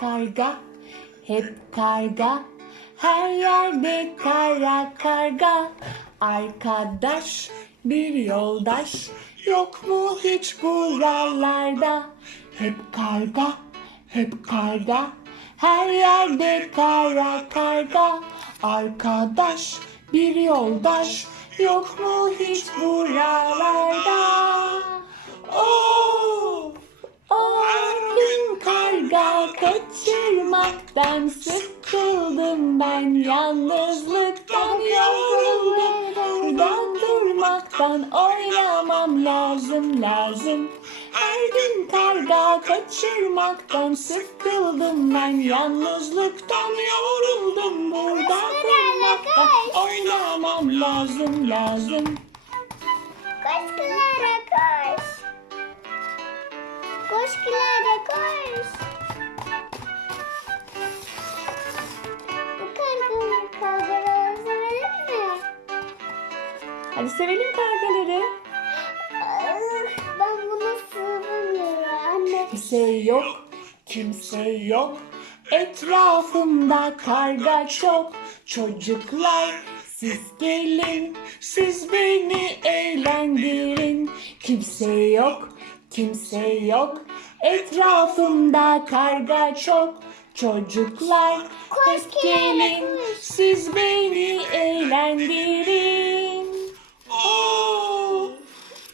karga, hep karga. Her yerde kara karga. Arkadaş, bir yoldaş. Yok mu hiç buralarda? Hep karga, hep karga. Her yerde kara karga. Arkadaş, bir yoldaş. Yok mu hiç buralarda? Kaçırmaktan sıkıldım ben yalnızlıktan yoruldum. Buradan durmaktan oynamam lazım lazım. Her gün karga kaçırmaktan sıkıldım ben yalnızlıktan yoruldum. Burada durmaktan oynamam lazım lazım. Koş Clara koş. Koş Clara koş. Hadi sevelim kargaları. Ben bunu sığmıyorum anne. Kimse yok, kimse yok. Etrafımda karga çok. Çocuklar siz gelin, siz beni eğlendirin. Kimse yok, kimse yok. Etrafımda karga çok. Çocuklar hep gelin, siz beni eğlendirin. Of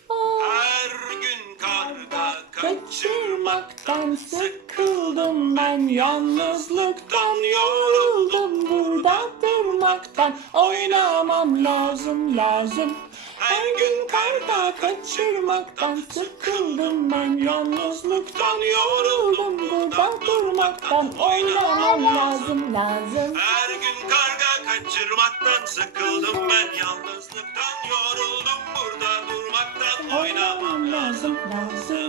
Oh. her gün karga Kaçırmaktan sıkıldım ben Yalnızlıktan yoruldum. Burada durmaktan Oynamam lazım lazım. Her gün karda kaçırmaktan Sıkıldım ben Yalnızlıktan yoruldum. Burada durmaktan Oynamam lazım lazım. Her gün karga kaçırmaktan sıkıldım ben Yalnızlıktan yoruldum. Burada durmaktan oynamam lazım lazım